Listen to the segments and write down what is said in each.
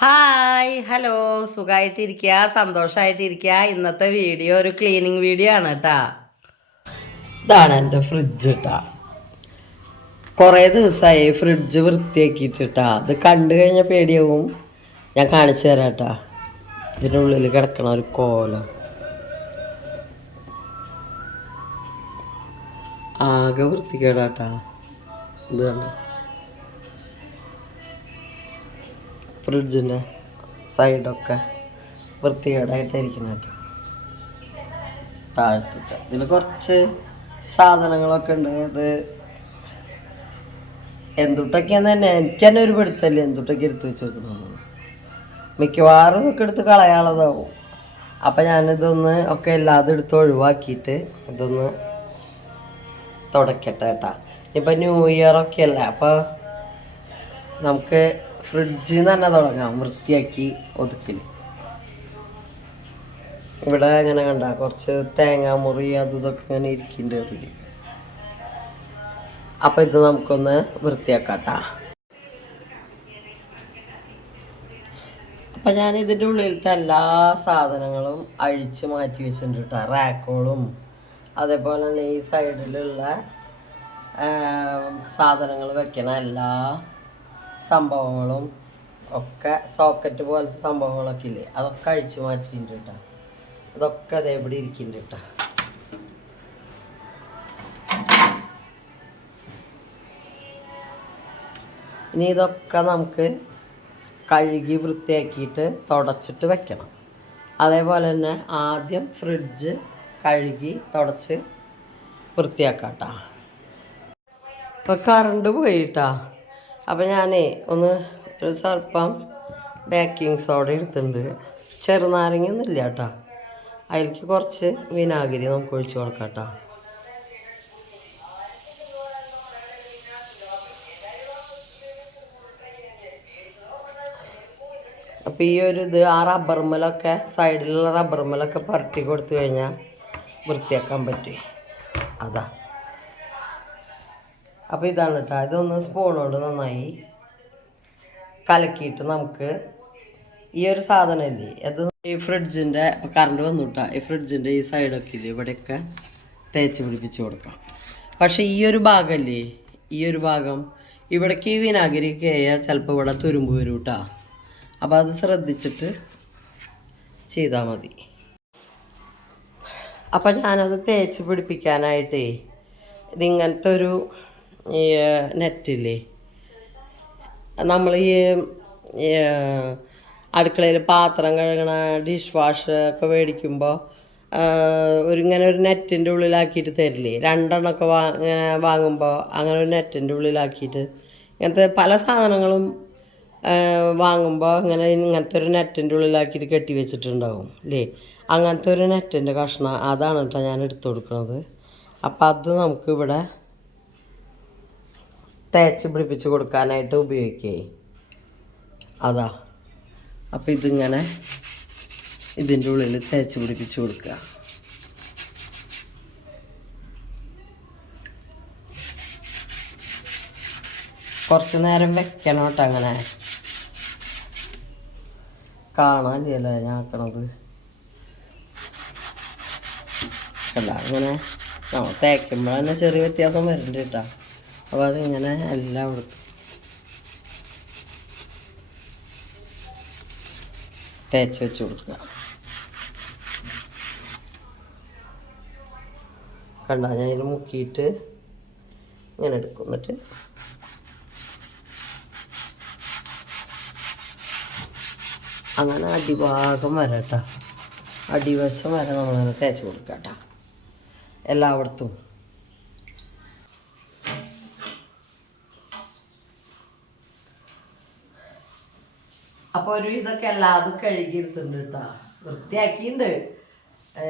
Hi hello സുഖമായിട്ടിരിക്കുക സന്തോഷമായിട്ടിരിക്കുക. ഇന്നത്തെ video ഒരു cleaning video ആണ് കേട്ടാ. ഇതാണ് എൻ്റെ ഫ്രിഡ്ജ് കേട്ടാ. കുറേ ദിവസമായി ഫ്രിഡ്ജ് വൃത്തിയാക്കിയിട്ടാ. അത് കണ്ടു കഴിഞ്ഞാൽ പേടിയാവും. ഞാൻ കാണിച്ചു തരാം കേട്ടാ. ഇതിനുള്ളിൽ കിടക്കണ ഒരു കോലം ആകെ വൃത്തികേടാട്ടാ. ഇത് കണ്ട ഫ്രിഡ്ജിൻ്റെ സൈഡൊക്കെ വൃത്തികേടായിട്ടിരിക്കണം കേട്ടോ. താഴ്ത്തിട്ട് ഇതിൽ കുറച്ച് സാധനങ്ങളൊക്കെ ഉണ്ട്. ഇത് എന്തുട്ടൊക്കെയാന്ന് തന്നെ എനിക്ക് തന്നെ ഒരു പെടുത്തല്ലേ എന്തുട്ടൊക്കെ എടുത്ത് വെച്ചേക്കുന്നത്. മിക്കവാറും ഇതൊക്കെ എടുത്ത് കളയാനുള്ളതാവും. അപ്പം ഞാനിതൊന്ന് ഒക്കെ എല്ലാതും എടുത്ത് ഒഴിവാക്കിയിട്ട് ഇതൊന്ന് തുടക്കട്ടെ കേട്ടാ. ഇപ്പം ന്യൂ ഇയറൊക്കെ അല്ലേ, അപ്പോൾ നമുക്ക് ഫ്രിഡ്ജിൽ നിന്ന് തന്നെ തുടങ്ങാം വൃത്തിയാക്കി ഒതുക്കൽ. ഇവിടെ ഇങ്ങനെ കണ്ട കുറച്ച് തേങ്ങാമുറി ഇതൊക്കെ ഇങ്ങനെ ഇരിക്കുന്നുണ്ട്. അപ്പം ഇത് നമുക്കൊന്ന് വൃത്തിയാക്കാട്ടാ. അപ്പം ഞാൻ ഇതിൻ്റെ ഉള്ളിലത്തെ എല്ലാ സാധനങ്ങളും അഴിച്ച് മാറ്റി വെച്ചിട്ടുണ്ട് കേട്ടോ. റാക്കുകളും അതേപോലെ തന്നെ ഈ സൈഡിലുള്ള സാധനങ്ങൾ വെക്കണ എല്ലാ സംഭവങ്ങളും ഒക്കെ സോക്കറ്റ് പോലത്തെ സംഭവങ്ങളൊക്കെ ഇല്ലേ, അതൊക്കെ അഴിച്ച് മാറ്റിയിട്ടുണ്ട് കേട്ടോ. അതൊക്കെ അതേപടി ഇരിക്കുന്നുണ്ട് കേട്ടോ. ഇനി ഇതൊക്കെ നമുക്ക് കഴുകി വൃത്തിയാക്കിയിട്ട് തുടച്ചിട്ട് വെക്കണം. അതേപോലെ തന്നെ ആദ്യം ഫ്രിഡ്ജ് കഴുകി തുടച്ച് വൃത്തിയാക്കാം കേട്ടോ. ഇപ്പോൾ കറണ്ട് പോയിട്ടാ. അപ്പോൾ ഞാനേ ഒന്ന് ഒരു സ്വല്പം ബേക്കിംഗ് സോഡ എടുത്തിട്ടുണ്ട്. ചെറുനാരങ്ങയൊന്നും ഇല്ല കേട്ടോ. അതിലേക്ക് കുറച്ച് വിനാഗിരി നമുക്ക് ഒഴിച്ച് കൊടുക്കാം കേട്ടോ. അപ്പോൾ ഈ ഒരു ഇത് ആ റബ്ബർമലൊക്കെ സൈഡിലുള്ള റബ്ബർമലൊക്കെ പുരട്ടി കൊടുത്തു കഴിഞ്ഞാൽ വൃത്തിയാക്കാൻ പറ്റും. അതാ. അപ്പോൾ ഇതാണ് കേട്ടോ. ഇതൊന്ന് സ്പൂൺ കൊണ്ട് നന്നായി കലക്കിയിട്ട് നമുക്ക് ഈ ഒരു സാധനമില്ലേ, അത് ഈ ഫ്രിഡ്ജിൻ്റെ കറണ്ട് വന്നു കേട്ടോ. ഈ ഫ്രിഡ്ജിൻ്റെ ഈ സൈഡൊക്കെ ഇല്ലേ, ഇവിടെയൊക്കെ തേച്ച് പിടിപ്പിച്ച് കൊടുക്കാം. പക്ഷേ ഈ ഒരു ഭാഗമല്ലേ, ഈ ഒരു ഭാഗം ഇവിടേക്ക് ഈ വിനാഗിരിയൊക്കെ ആയാൽ ചിലപ്പോൾ ഇവിടെ തുരുമ്പ് വരും കേട്ടോ. അപ്പോൾ അത് ശ്രദ്ധിച്ചിട്ട് ചെയ്താൽ മതി. അപ്പം ഞാനത് തേച്ച് പിടിപ്പിക്കാനായിട്ടേ ഇതിങ്ങനത്തെ ഒരു ഈ നെറ്റില്ലേ, നമ്മൾ ഈ അടുക്കളയിൽ പാത്രം കഴുകണ ഡിഷ് വാഷ് ഒക്കെ മേടിക്കുമ്പോൾ ഇങ്ങനെ ഒരു നെറ്റിൻ്റെ ഉള്ളിലാക്കിയിട്ട് തരില്ലേ, രണ്ടെണ്ണമൊക്കെ ഇങ്ങനെ വാങ്ങുമ്പോൾ അങ്ങനെ ഒരു നെറ്റിൻ്റെ ഉള്ളിലാക്കിയിട്ട് ഇങ്ങനത്തെ പല സാധനങ്ങളും വാങ്ങുമ്പോൾ ഇങ്ങനത്തെ ഒരു നെറ്റിൻ്റെ ഉള്ളിലാക്കിയിട്ട് കെട്ടി വെച്ചിട്ടുണ്ടാവും അല്ലേ. അങ്ങനത്തെ ഒരു നെറ്റിൻ്റെ കഷ്ണം അതാണ് കേട്ടോ ഞാൻ എടുത്തു കൊടുക്കുന്നത്. അപ്പം അത് നമുക്കിവിടെ തേച്ച് പിടിപ്പിച്ച് കൊടുക്കാനായിട്ട് ഉപയോഗിക്കേ. അതാ. അപ്പം ഇതിങ്ങനെ ഇതിൻ്റെ ഉള്ളിൽ തേച്ച് പിടിപ്പിച്ച് കൊടുക്കുക. കുറച്ച് നേരം വെക്കണം കേട്ടോ. അങ്ങനെ കാണാനില്ലേ ഞാൻ ആക്കണത് കണ്ട. അങ്ങനെ നമ്മൾ തേക്കുമ്പോൾ തന്നെ ചെറിയ വ്യത്യാസം വരുന്നുണ്ട് കേട്ടോ. അപ്പോൾ അതിങ്ങനെ എല്ലാം കൊടുക്കും തേച്ച് വെച്ച് കൊടുക്കുക. കണ്ട ഞാൻ ഇതിൽ മുക്കിയിട്ട് ഇങ്ങനെ എടുക്കും. എന്നിട്ട് അങ്ങനെ അടിഭാഗം വരെ കേട്ടോ, അടിവശം വരെ നമ്മളങ്ങനെ തേച്ച് കൊടുക്കുക കേട്ടോ എല്ലായിടത്തും. അപ്പോൾ ഒരു ഇതൊക്കെ എല്ലാതും കഴുകിയെടുത്തിട്ടുണ്ട് കേട്ടോ, വൃത്തിയാക്കിയിട്ടുണ്ട്.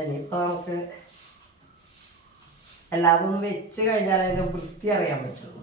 ഇനിയിപ്പോൾ നമുക്ക് എല്ലാതും വെച്ച് കഴിഞ്ഞാൽ അതിൻ്റെ വൃത്തി അറിയാൻ പറ്റുള്ളൂ.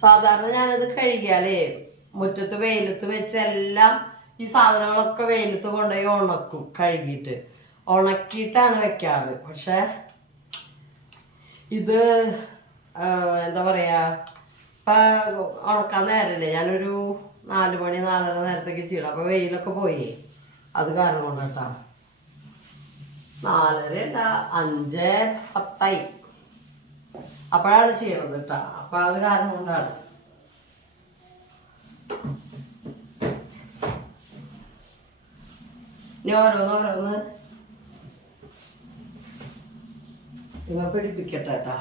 സാധാരണ ഞാനത് കഴുകിയാലേ മുറ്റത്ത് വെയിലത്ത് വെച്ച് എല്ലാം ഈ സാധനങ്ങളൊക്കെ വെയിലത്ത് കൊണ്ടുപോയി ഉണക്കും. കഴുകിയിട്ട് ഉണക്കിയിട്ടാണ് വെക്കാറ്. പക്ഷെ ഇത് എന്താ പറയുക, ഇപ്പം ഉണക്കാൻ നേരമില്ലേ, ഞാനൊരു 4 മണി 4:30 നേരത്തേക്ക് ചെയ്യണം. അപ്പോൾ വെയിലൊക്കെ പോയി, അത് കാരണം കൊണ്ടാട്ടാ. 4:30 5:10 അപ്പോഴാണ് ചെയ്യണത് കേട്ടോ. അപ്പം അത് കാരണം കൊണ്ടാണ്. ഇനി ഓരോന്ന് ഇവ പിടിപ്പിക്കട്ടെ കേട്ടാ.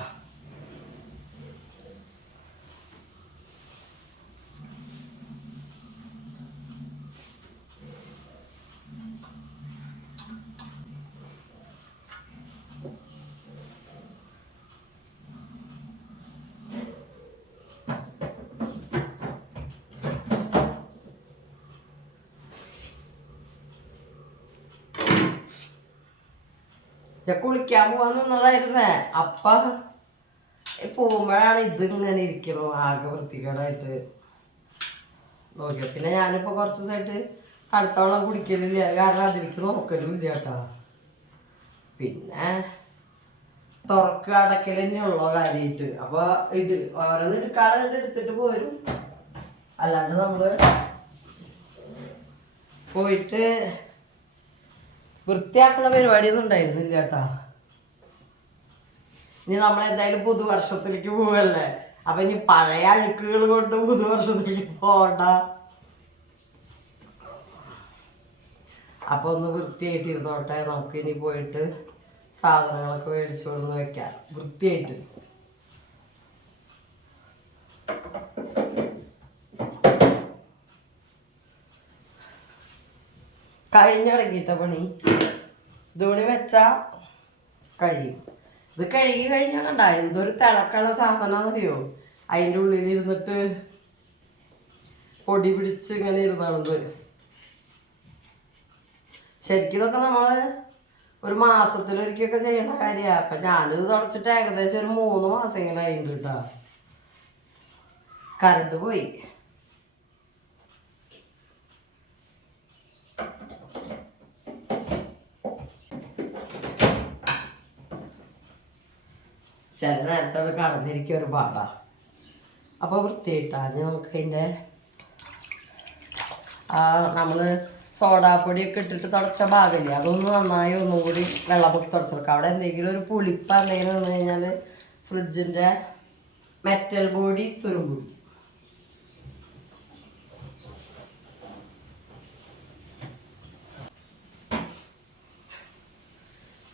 കുളിക്കാൻ പോവാൻ നിന്നതായിരുന്നേ. അപ്പം പോകുമ്പോഴാണ് ഇതിങ്ങനെ ഇരിക്കണു ആകെ വൃത്തികേടായിട്ട് നോക്കിയ. പിന്നെ ഞാനിപ്പോൾ കുറച്ച് ദിവസമായിട്ട് തണുത്ത വെള്ളം കുടിക്കലില്ല, കാരണം അതിലേക്ക് നോക്കലും ഇല്ല കേട്ടോ. പിന്നെ തുറക്കുക അടയ്ക്കൽ തന്നെയുള്ളൂ കാര്യമായിട്ട്. അപ്പോൾ ഇത് ഓരോന്ന് എടുക്കാതെ എടുത്തിട്ട് പോരും. അല്ലാണ്ട് നമ്മൾ പോയിട്ട് വൃത്തിയാക്കുന്ന പരിപാടിയൊന്നും ഉണ്ടായിരുന്നില്ല കേട്ടാ. ഇനി നമ്മളെന്തായാലും പുതുവർഷത്തിലേക്ക് പോവല്ലേ, അപ്പൊ ഇനി പഴയ അഴുക്കുകൾ കൊണ്ട് പുതുവർഷത്തിലേക്ക് പോകണ്ട. അപ്പൊ ഒന്ന് വൃത്തിയായിട്ടിരുന്നോട്ടെ. നമുക്ക് ഇനി പോയിട്ട് സാധനങ്ങളൊക്കെ മേടിച്ചു കൊടുന്ന് വെക്കാം വൃത്തിയായിട്ട്. കഴിഞ്ഞടങ്ങിയിട്ട പണി. ഇതുകൂടി വെച്ചാ കഴിയും. ഇത് കഴുകി കഴിഞ്ഞാൽ കണ്ട എന്തൊരു തിളക്കുള്ള സാധനമാണെന്നറിയോ. അതിൻ്റെ ഉള്ളിലിരുന്നിട്ട് പൊടി പിടിച്ച് ഇങ്ങനെ ഇരുന്നത്. ശരിക്കും ഇതൊക്കെ നമ്മൾ ഒരു മാസത്തിലൊരിക്കൊക്കെ ചെയ്യണ കാര്യമാണ്. അപ്പം ഞാനിത് തുടച്ചിട്ട് ഏകദേശം ഒരു 3 മാസമെങ്കിലും ആയിട്ടുണ്ട് കേട്ടോ. കറണ്ട് പോയി. ചില നേരത്തോട് കടന്നിരിക്കും ഒരു പാടാ. അപ്പോൾ വൃത്തിയിട്ടാൽ നമുക്ക് അതിൻ്റെ നമ്മൾ സോഡാപ്പൊടിയൊക്കെ ഇട്ടിട്ട് തുടച്ച ഭാഗമില്ലേ, അതൊന്ന് നന്നായി ഒന്നും കൂടി വെള്ളപ്പൊക്കി തുടച്ച് കൊടുക്കുക. അവിടെ എന്തെങ്കിലും ഒരു പുളിപ്പ് എന്തെങ്കിലും വന്നു കഴിഞ്ഞാൽ ഫ്രിഡ്ജിൻ്റെ മെറ്റൽ ബോഡി തുരുമ്പും.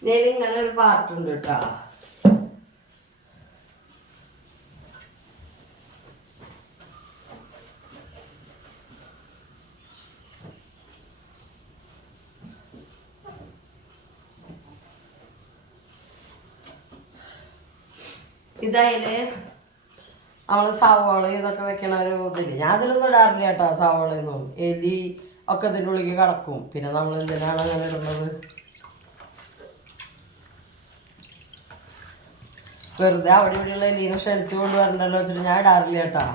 ഞാൻ ഇങ്ങനെ ഒരു പാർട്ടുണ്ട് കേട്ടോ. ഇതായാല് നമ്മൾ സവാള ഇതൊക്കെ വെക്കണ ഒരു ഇതില്ല. ഞാൻ അതിലൊന്നും ഇടാറില്ല കേട്ടോ. സവാളയൊന്നും എലി ഒക്കെ ഇതിൻ്റെ ഉള്ളിലേക്ക് കിടക്കും. പിന്നെ നമ്മൾ എന്തിനാണ് അങ്ങനെ ഇടുന്നത്? വെറുതെ അവിടെ ഇവിടെയുള്ള എലീനെ ക്ഷണിച്ചു കൊണ്ട് വരണ്ടല്ലോ വെച്ചിട്ട് ഞാൻ ഇടാറില്ല കേട്ടോ.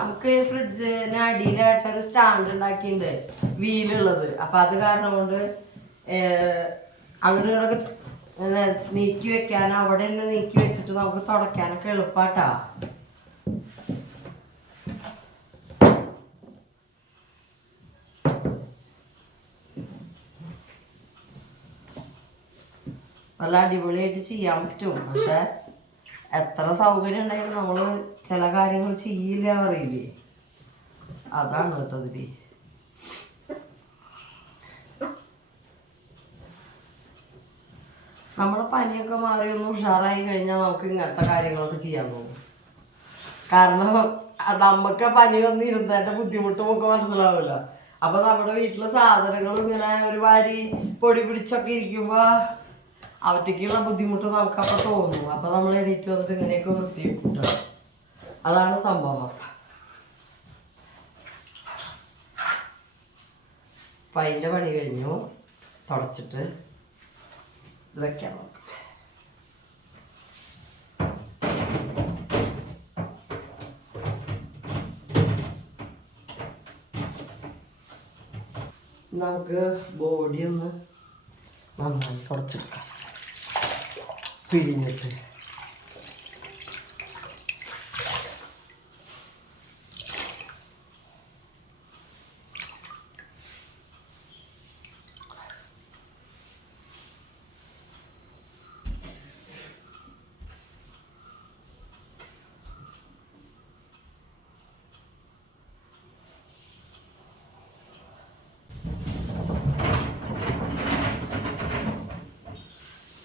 നമുക്ക് ഫ്രിഡ്ജിന് അടിയിലായിട്ടൊരു സ്റ്റാൻഡ് ഉണ്ടാക്കിയിട്ടുണ്ട്, വീലുള്ളത്. അപ്പം അത് കാരണം കൊണ്ട് അങ്ങോട്ട് ഇങ്ങോട്ടൊക്കെ നീക്കി വെക്കാൻ, അവിടെ തന്നെ നീക്കി വെച്ചിട്ട് നമുക്ക് തുടയ്ക്കാനൊക്കെ എളുപ്പാട്ടാ. നല്ല അടിപൊളിയായിട്ട് ചെയ്യാൻ പറ്റും. പക്ഷെ എത്ര സൗകര്യം ഉണ്ടെങ്കിലും നമ്മൾ ചില കാര്യങ്ങൾ ചെയ്യില്ല പറയില്ലേ, അതാണ് കേട്ടോ ഇതില്. നമ്മുടെ പനിയൊക്കെ മാറി ഒന്ന് ഉഷാറായി കഴിഞ്ഞാൽ നമുക്ക് ഇങ്ങനത്തെ കാര്യങ്ങളൊക്കെ ചെയ്യാൻ തോന്നും. കാരണം നമുക്ക് പനി വന്നിരുന്നതിൻ്റെ ബുദ്ധിമുട്ടും ഒക്കെ മനസ്സിലാവുമല്ലോ. അപ്പൊ നമ്മുടെ വീട്ടിലെ സാധനങ്ങളും ഇങ്ങനെ ഒരു വാരി പൊടി പിടിച്ചൊക്കെ ഇരിക്കുമ്പോ അവറ്റയ്ക്കുള്ള ബുദ്ധിമുട്ട് നമുക്കപ്പോൾ തോന്നും. അപ്പൊ നമ്മൾ എണീറ്റ് വന്നിട്ട് ഇങ്ങനെയൊക്കെ വൃത്തിയാക്കിട്ടോ. അതാണ് സംഭവം. അപ്പം അതിൻ്റെ പണി കഴിഞ്ഞു. തുടച്ചിട്ട് ഇത് വെക്കാൻ നോക്കാം. നമുക്ക് ബോഡി ഒന്ന് നന്നായി തുടച്ചെടുക്കാം പിഴിഞ്ഞിട്ട്.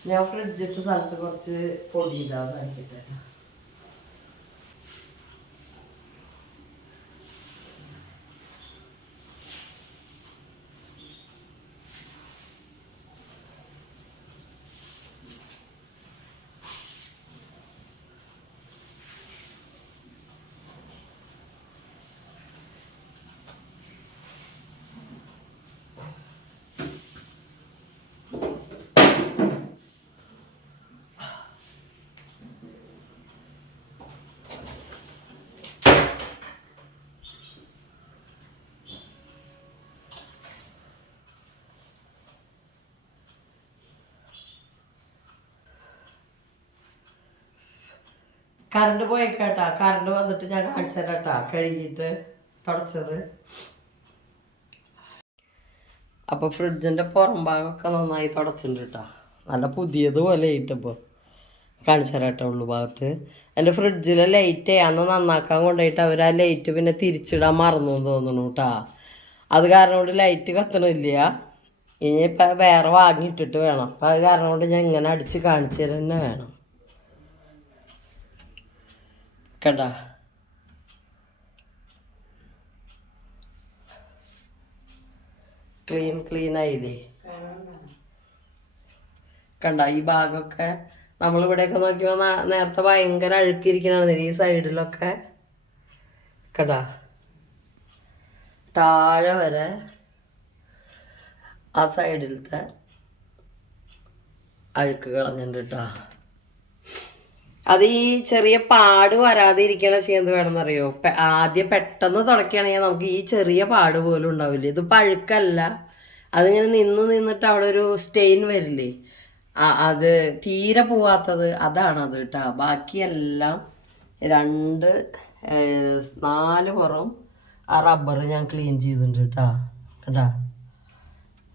ഞാൻ ഫ്രിഡ്ജിട്ട് സ്ഥലത്ത് കുറച്ച് പൊടി ഇടാതാക്കിട്ടെ. കറണ്ട് പോയേക്കാട്ടാ. കറണ്ട് വന്നിട്ട് ഞാൻ കാണിച്ചു തരാട്ടാ കഴുകിയിട്ട് തുടച്ചത്. അപ്പോൾ ഫ്രിഡ്ജിൻ്റെ പുറം ഭാഗമൊക്കെ നന്നായി തുടച്ചിട്ടുണ്ട് കേട്ടോ. നല്ല പുതിയതുപോലെ ആയിട്ടിപ്പോൾ കാണിച്ചു തരാട്ടോ ഉള്ളു ഭാഗത്ത്. എൻ്റെ ഫ്രിഡ്ജിലെ ലൈറ്റ് അന്ന് നന്നാക്കാൻ കൊണ്ടുപോയിട്ട് അവർ ആ ലൈറ്റ് പിന്നെ തിരിച്ചിടാൻ മറന്നു എന്ന് തോന്നുന്നു കേട്ടോ. അത് കാരണം കൊണ്ട് ലൈറ്റ് കത്തണില്ല. ഇനിയിപ്പോൾ വേറെ വാങ്ങിയിട്ടിട്ട് വേണം. അപ്പം അത് കാരണം കൊണ്ട് ഞാൻ ഇങ്ങനെ അടിച്ച് കാണിച്ചു തരാൻ തന്നെ വേണം. കണ്ട ക്ലീൻ ആയില്ലേ? കണ്ട ഈ ഭാഗമൊക്കെ നമ്മളിവിടെയൊക്കെ നോക്കിയപ്പോൾ നേരത്തെ ഭയങ്കര അഴുക്കിരിക്കണ ഈ സൈഡിലൊക്കെ. കണ്ട താഴെ വരെ ആ സൈഡിലത്തെ അഴുക്ക് കളഞ്ഞിട്ടുണ്ട് കേട്ടോ. അത് ഈ ചെറിയ പാട് വരാതെ ഇരിക്കണ ചെയ്യുന്നത് വേണമെന്നറിയോ? ആദ്യം പെട്ടെന്ന് തുടക്കുകയാണെങ്കിൽ നമുക്ക് ഈ ചെറിയ പാട് പോലും ഉണ്ടാവില്ലേ. ഇത് പഴുക്കല്ല, അതിങ്ങനെ നിന്നിട്ട് അവിടെ ഒരു സ്റ്റെയിൻ വരില്ലേ, അത് തീരെ പോവാത്തത് അതാണത് കേട്ടോ. ബാക്കിയെല്ലാം 4 പുറം ആ റബ്ബർ ഞാൻ ക്ലീൻ ചെയ്തിട്ടുണ്ട് കേട്ടോ. കേട്ടാ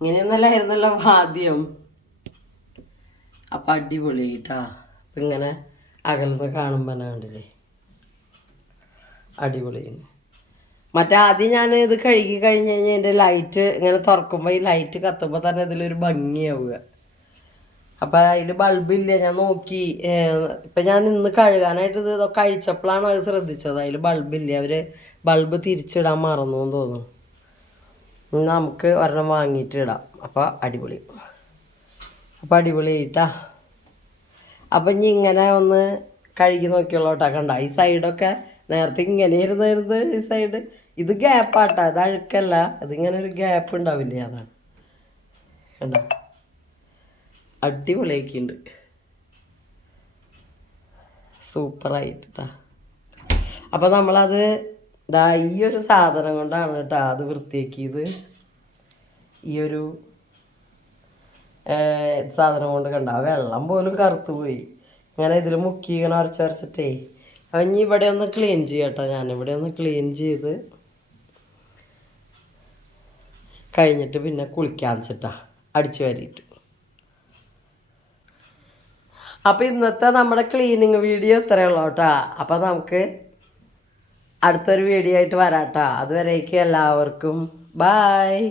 ഇങ്ങനെയൊന്നല്ലായിരുന്നല്ലോ ആദ്യം. അപ്പം അടിപൊളി കേട്ടാ. അപ്പം ഇങ്ങനെ അകലത്ത് കാണുമ്പോൾ തന്നെ കണ്ടില്ലേ, അടിപൊളിയാണ്. ആദ്യം ഞാൻ ഇത് കഴുകി കഴിഞ്ഞ് കഴിഞ്ഞാൽ എൻ്റെ ലൈറ്റ് ഇങ്ങനെ തുറക്കുമ്പോൾ ഈ ലൈറ്റ് കത്തുമ്പോൾ തന്നെ ഇതിലൊരു ഭംഗിയാവുക. അപ്പം അതിൽ ബൾബില്ല. ഞാൻ നോക്കി, ഇപ്പം ഞാൻ ഇന്ന് കഴുകാനായിട്ട് ഇത് ഇതൊക്കെ അഴിച്ചപ്പോഴാണ് അത് ശ്രദ്ധിച്ചത്. അതിൽ ബൾബില്ല. അവർ ബൾബ് തിരിച്ചിടാൻ മറന്നു എന്ന് തോന്നുന്നു. നമുക്ക് ഒരെണ്ണം വാങ്ങിയിട്ട് ഇടാം. അപ്പോൾ അടിപൊളിയായിട്ടാ. അപ്പം ഇനി ഇങ്ങനെ ഒന്ന് കഴുകി നോക്കിയുള്ളൂ കേട്ടോ. കണ്ട ഈ സൈഡൊക്കെ നേരത്തെ ഇങ്ങനെ ഇരുന്നായിരുന്നു. ഈ സൈഡ് ഇത് ഗ്യാപ്പാട്ടാ, ഇത് അഴുക്കല്ല. ഇതിങ്ങനെ ഒരു ഗ്യാപ്പ് ഉണ്ടാവില്ലേ, അതാണ്. കണ്ട അടിപൊളിയാക്കിയിട്ടുണ്ട്, സൂപ്പറായിട്ടാ. അപ്പോൾ നമ്മളത് ഈ ഒരു സാധനം കൊണ്ടാണ് കേട്ടോ അത് വൃത്തിയാക്കിയത്. ഈ ഒരു സാധനം കൊണ്ട് കണ്ട വെള്ളം പോലും കറുത്തു പോയി. ഇങ്ങനെ ഇതിൽ മുക്കി ഇങ്ങനെ ഉരച്ചിട്ടേ. അപ്പം ഇനി ഇവിടെ ഒന്ന് ക്ലീൻ ചെയ്യട്ടോ. ഞാനിവിടെ ഒന്ന് ക്ലീൻ ചെയ്ത് കഴിഞ്ഞിട്ട് പിന്നെ കുളിക്കാന്ന് വെച്ചിട്ടാ അടിച്ചു വാരിയിട്ട്. അപ്പം ഇന്നത്തെ നമ്മുടെ ക്ലീനിങ് വീഡിയോ ഇത്രയേ ഉള്ളൂ കേട്ടോ. അപ്പം നമുക്ക് അടുത്തൊരു വീഡിയോ ആയിട്ട് വരാം കേട്ടോ. അതുവരേക്കും എല്ലാവർക്കും ബായ്.